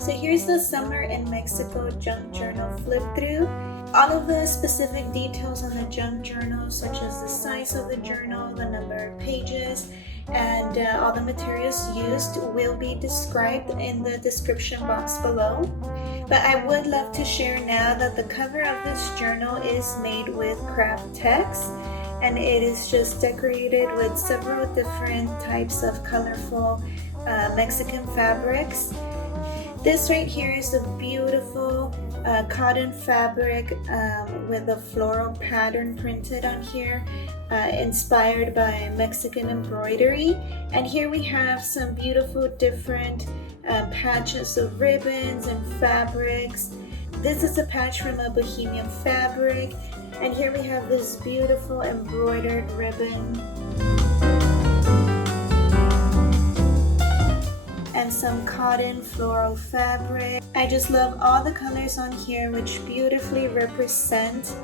So here's the Summer in Mexico junk journal flip through. All of the specific details on the junk journal, such as the size of the journal, the number of pages, and all the materials used will be described in the description box below. But I would love to share now that the cover of this journal is made with craft text, and it is just decorated with several different types of colorful Mexican fabrics. This right here is a beautiful cotton fabric with a floral pattern printed on here, inspired by Mexican embroidery. And here we have some beautiful different patches of ribbons and fabrics. This is a patch from a bohemian fabric, and here we have this beautiful embroidered ribbon and some cotton floral fabric. I just love all the colors on here, which beautifully represent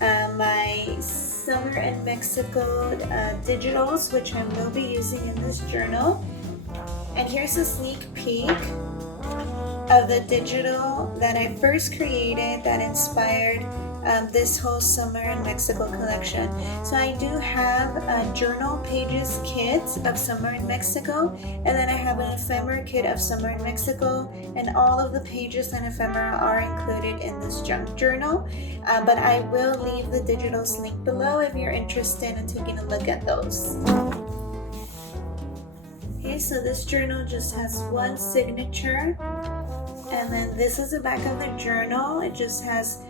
my Summer in Mexico digitals, which I will be using in this journal. And here's a sneak peek of the digital that I first created that inspired this whole Summer in Mexico collection. So I do have a journal pages kit of Summer in Mexico, and then I have an ephemera kit of Summer in Mexico, and all of the pages and ephemera are included in this junk journal. But I will leave the digitals linked below if you're interested in taking a look at those. Okay, so this journal just has one signature, and then this is the back of the journal. It just has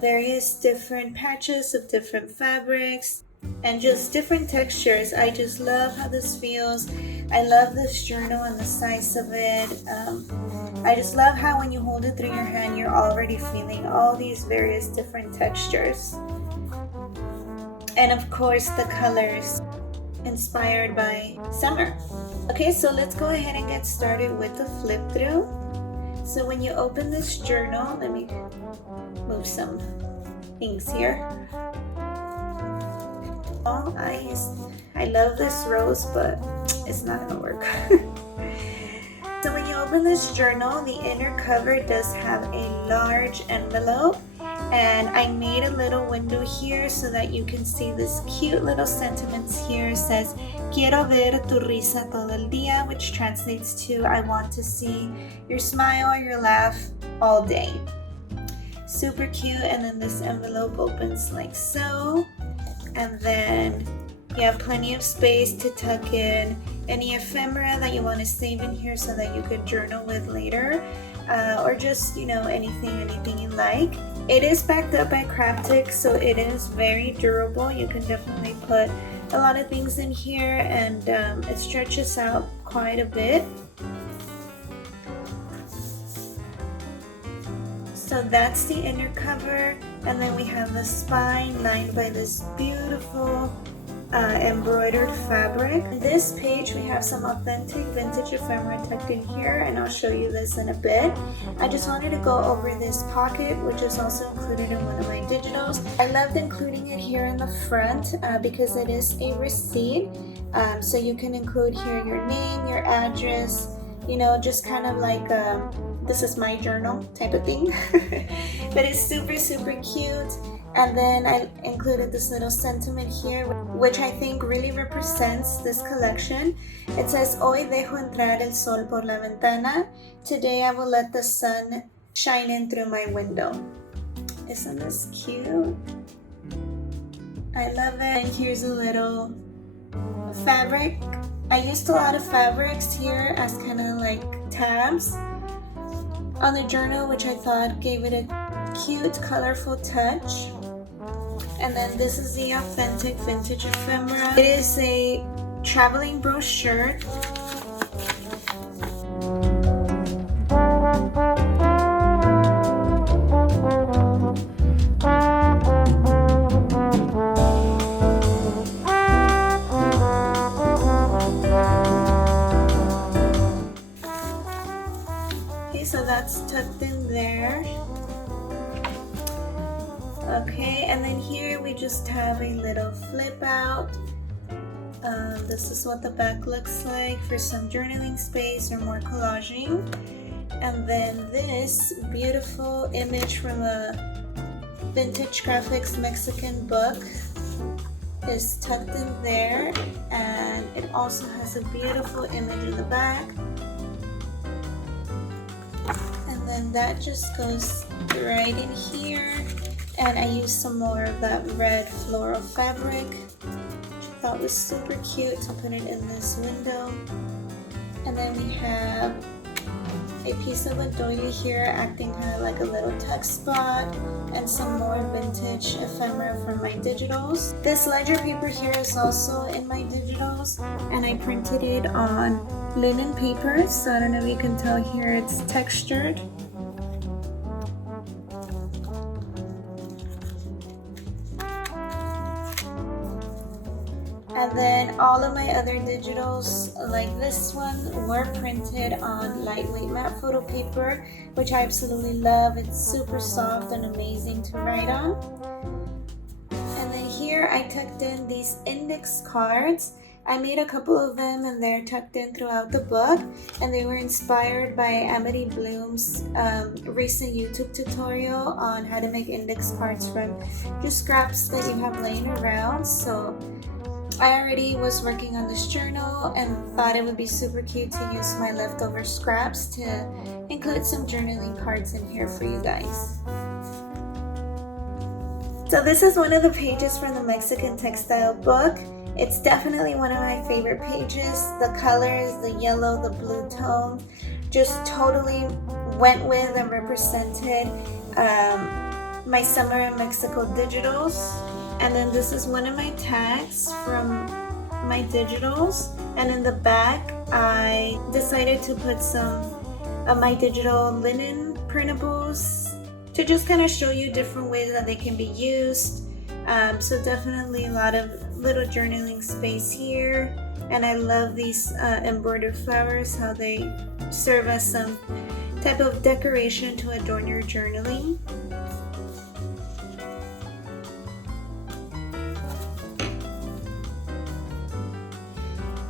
various different patches of different fabrics and just different textures. I just love how this feels. I love this journal and the size of it. I just love how when you hold it through your hand, you're already feeling all these various different textures. And of course, the colors inspired by summer. Okay, so let's go ahead and get started with the flip through. So when you open this journal, let me move some things here. Oh, I love this rose, but it's not gonna work. So when you open this journal, the inner cover does have a large envelope, and I made a little window here so that you can see this cute little sentiments here. It says, "Quiero ver tu risa todo el día," which translates to, "I want to see your smile or your laugh all day." Super cute. And then this envelope opens like so, and then you have plenty of space to tuck in any ephemera that you want to save in here so that you could journal with later, or just, you know, anything you like. It is backed up by Craftic, so it is very durable. You can definitely put a lot of things in here, and it stretches out quite a bit. So that's the inner cover, and then we have the spine lined by this beautiful embroidered fabric. In this page we have some authentic vintage ephemera tucked in here, and I'll show you this in a bit. I just wanted to go over this pocket, which is also included in one of my digitals. I loved including it here in the front because it is a receipt, so you can include here your name, your address, you know, just kind of like this is my journal type of thing. But it's super cute. And then I included this little sentiment here, which I think really represents this collection. It says, "Hoy dejo entrar el sol por la ventana." Today I will let the sun shine in through my window. Isn't this cute? I love it. And here's a little fabric. I used a lot of fabrics here as kind of like tabs on the journal, which I thought gave it a cute, colorful touch. And then this is the authentic vintage ephemera. It is a traveling brochure. Okay, so that's tucked in there. Okay, and then here we just have a little flip out. This is what the back looks like for some journaling space or more collaging. And then this beautiful image from a vintage graphics Mexican book is tucked in there, and it also has a beautiful image in the back. And then that just goes right in here, and I used some more of that red floral fabric, which I thought was super cute, to put it in this window. And then we have a piece of a doily here acting kind of like a little text spot, and some more vintage ephemera from my digitals. This ledger paper here is also in my digitals, and I printed it on linen paper, so I don't know if you can tell here it's textured. And then all of my other digitals, like this one, were printed on lightweight matte photo paper, which I absolutely love. It's super soft and amazing to write on. And then here I tucked in these index cards. I made a couple of them, and they're tucked in throughout the book, and they were inspired by Amity Bloom's recent YouTube tutorial on how to make index cards from just scraps that you have laying around. So I already was working on this journal and thought it would be super cute to use my leftover scraps to include some journaling cards in here for you guys. So this is one of the pages from the Mexican textile book. It's definitely one of my favorite pages. The colors, the yellow, the blue tone, just totally went with and represented my summer in Mexico digitals. And then this is one of my tags from my digitals, and in the back I decided to put some of my digital linen printables to just kind of show you different ways that they can be used. So definitely a lot of little journaling space here, and I love these embroidered flowers, how they serve as some type of decoration to adorn your journaling.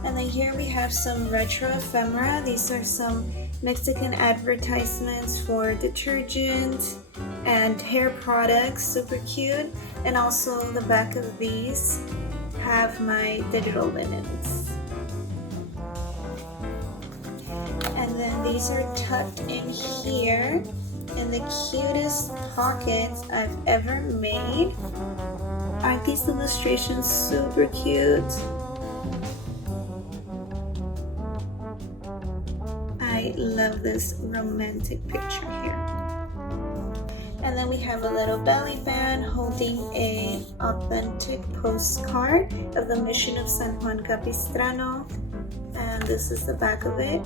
And then here we have some retro ephemera. These are some Mexican advertisements for detergent and hair products, super cute. And also the back of these have my digital linens. And then these are tucked in here in the cutest pockets I've ever made. Aren't these illustrations super cute? I love this romantic picture here. And then we have a little belly band holding an authentic postcard of the Mission of San Juan Capistrano, and this is the back of it.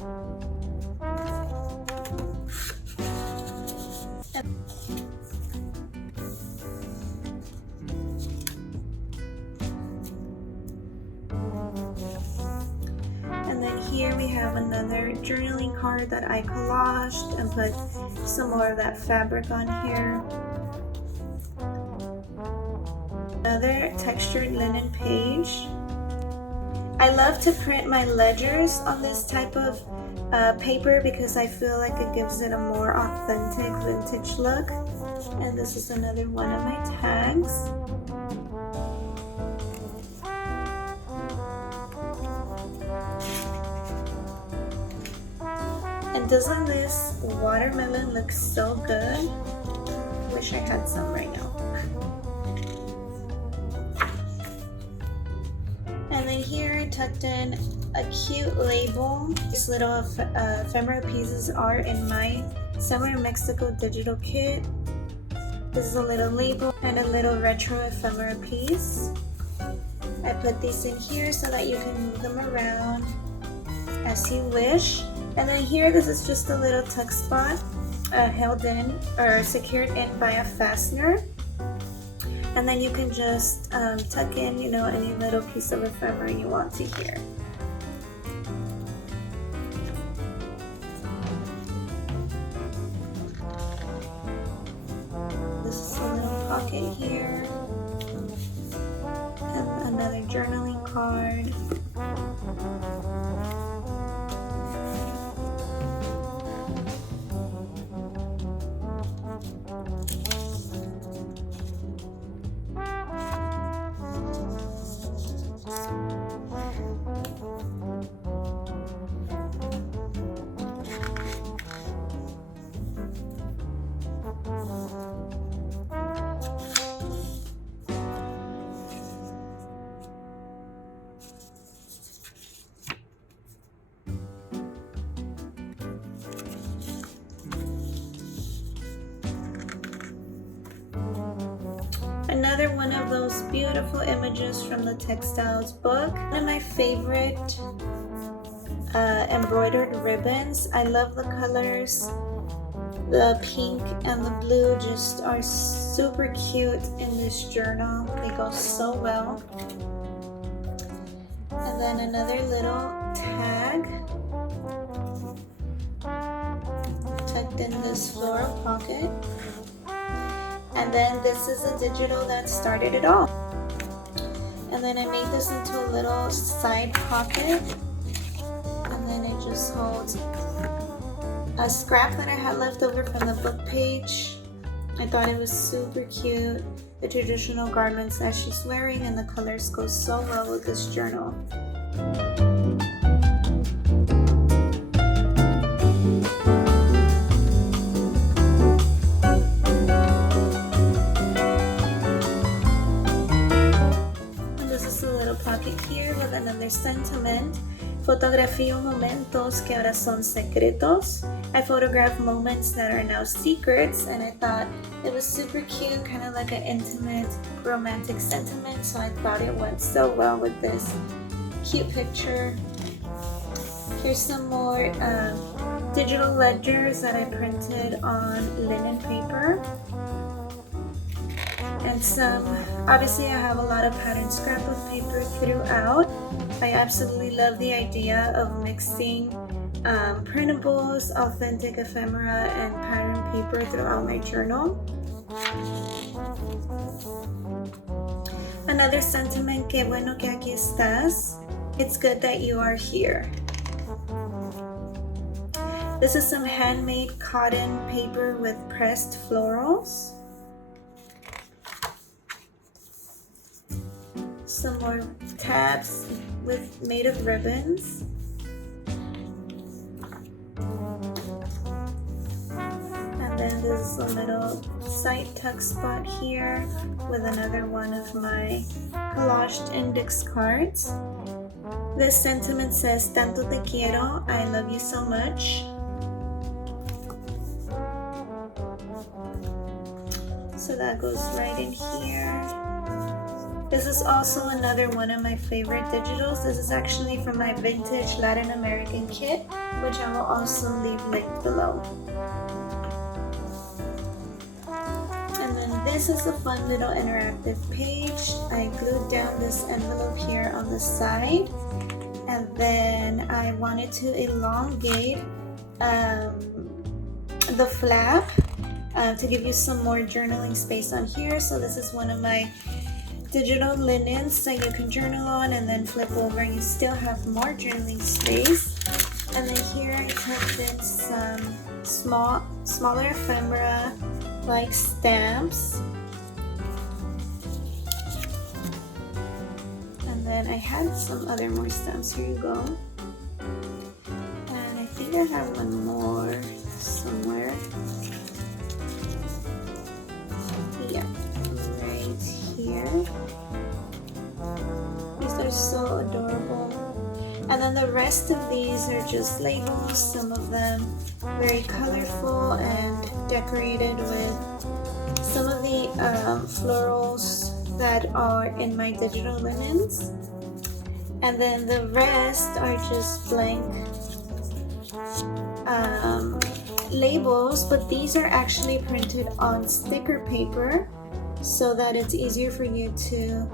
And then here we have another journaling card that I collaged and put some more of that fabric on here. Another textured linen page. I love to print my ledgers on this type of paper because I feel like it gives it a more authentic vintage look. And this is another one of my tags. And doesn't this watermelon look so good? Wish I had some right now. And then here tucked in a cute label. These little ephemera pieces are in my Summer in Mexico digital kit. This is a little label and a little retro ephemera piece. I put these in here so that you can move them around as you wish. And then here, this is just a little tuck spot held in or secured in by a fastener. And then you can just tuck in, any little piece of ephemera you want to here. This is a little pocket here. And another journaling card. Another one of those beautiful images from the textiles book. One of my favorite embroidered ribbons. I love the colors. The pink and the blue just are super cute in this journal. They go so well. And then another little tag tucked in this floral pocket. And then this is a digital that started it all. And then I made this into a little side pocket. And then it just holds a scrap that I had left over from the book page. I thought it was super cute. The traditional garments that she's wearing and the colors go so well with this journal. Here with another sentiment. Fotografío momentos que ahora son secretos. I photograph moments that are now secrets, and I thought it was super cute, kind of like an intimate romantic sentiment, so I thought it went so well with this cute picture. Here's some more digital ledgers that I printed on linen paper. And some, obviously I have a lot of pattern scrapbook paper throughout. I absolutely love the idea of mixing printables, authentic ephemera, and pattern paper throughout my journal. Another sentiment, que bueno que aquí estás. It's good that you are here. This is some handmade cotton paper with pressed florals. Some more tabs made of ribbons. And then there's a little side tuck spot here with another one of my collaged index cards. This sentiment says, Tanto te quiero, I love you so much. So that goes right in here. This is also another one of my favorite digitals. This is actually from my vintage Latin American kit, which I will also leave linked below. And then this is a fun little interactive page. I glued down this envelope here on the side, and then I wanted to elongate the flap to give you some more journaling space on here. So this is one of my digital linens that you can journal on and then flip over and you still have more journaling space. And then here I tucked in some smaller ephemera like stamps. And then I had some other more stamps. Here you go. And I think I have one more somewhere. Yeah, right here. These are so adorable. And then the rest of these are just labels, some of them very colorful and decorated with some of the florals that are in my digital linens. And then the rest are just blank labels, but these are actually printed on sticker paper so that it's easier for you to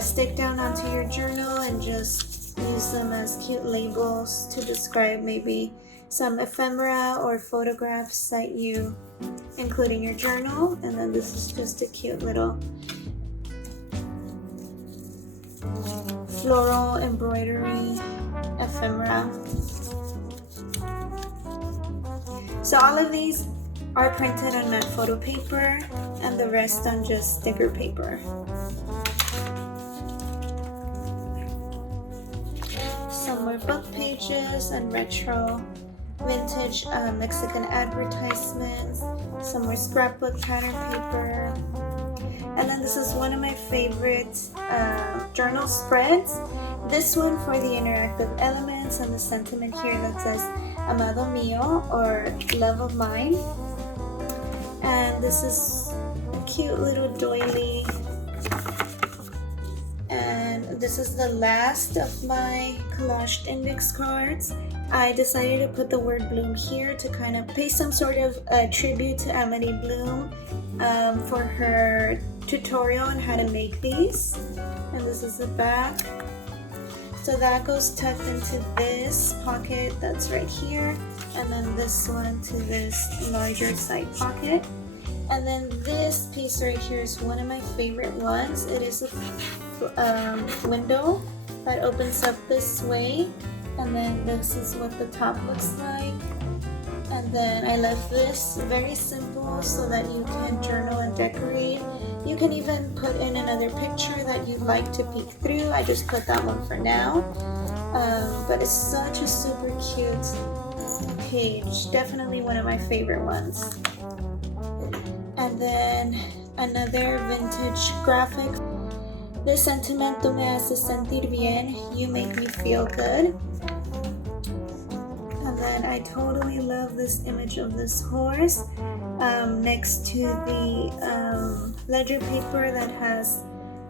stick down onto your journal and just use them as cute labels to describe maybe some ephemera or photographs that you include in your journal. And then this is just a cute little floral embroidery ephemera. So all of these are printed on matte photo paper and the rest on just sticker paper. book pages and retro vintage Mexican advertisements, some more scrapbook pattern paper, and then this is one of my favorite journal spreads. This one for the interactive elements and the sentiment here that says Amado Mío, or Love of Mine. And this is a cute little doily. And this is the last of my collaged index cards. I decided to put the word Bloom here to kind of pay some sort of tribute to Emily Bloom for her tutorial on how to make these. And this is the back. So that goes tucked into this pocket that's right here, and then this one to this larger side pocket. And then this piece right here is one of my favorite ones. It is a window that opens up this way, and then this is what the top looks like. And then I left this very simple so that you can journal and decorate. You can even put in another picture that you'd like to peek through. I just put that one for now. But it's such a super cute page. Definitely one of my favorite ones. And then another vintage graphic. De sentimiento me hace sentir bien. You make me feel good. And then I totally love this image of this horse next to the ledger paper that has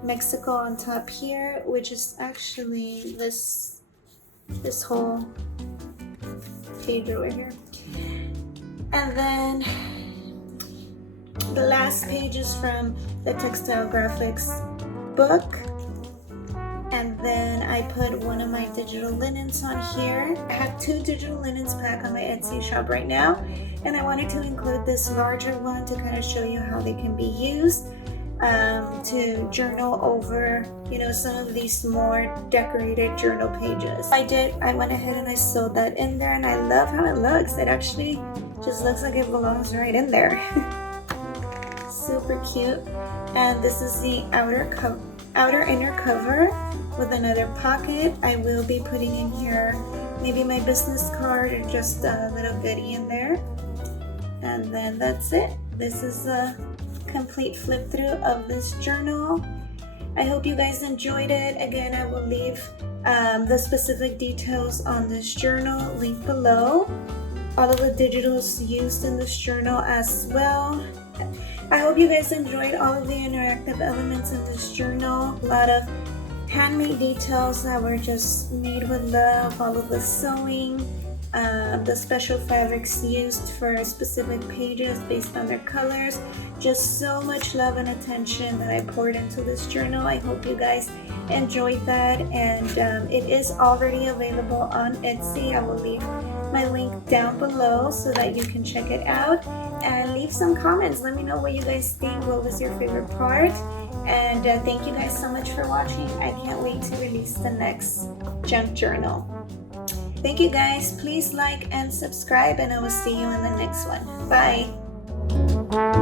Mexico on top here, which is actually this whole page over here. And then the last page is from the Textile Graphics book. And then I put one of my digital linens on here. I have 2 digital linens pack on my Etsy shop right now, and I wanted to include this larger one to kind of show you how they can be used to journal over, you know, some of these more decorated journal pages. I went ahead and I sewed that in there, and I love how it looks. It actually just looks like it belongs right in there. Super cute. And this is the outer inner cover with another pocket. I will be putting in here maybe my business card or just a little goodie in there. And then that's it. This is a complete flip through of this journal. I hope you guys enjoyed it. Again, I will leave the specific details on this journal linked below. All of the digitals used in this journal as well. I hope you guys enjoyed all of the interactive elements in this journal. A lot of handmade details that were just made with love, all of the sewing, the special fabrics used for specific pages based on their colors. Just so much love and attention that I poured into this journal. I hope you guys enjoyed that, and it is already available on Etsy. I will leave my link down below so that you can check it out, and leave some comments. Let me know what you guys think. What was your favorite part? And thank you guys so much for watching. I can't wait to release the next junk journal. Thank you guys. Please like and subscribe, and I will see you in the next one. Bye.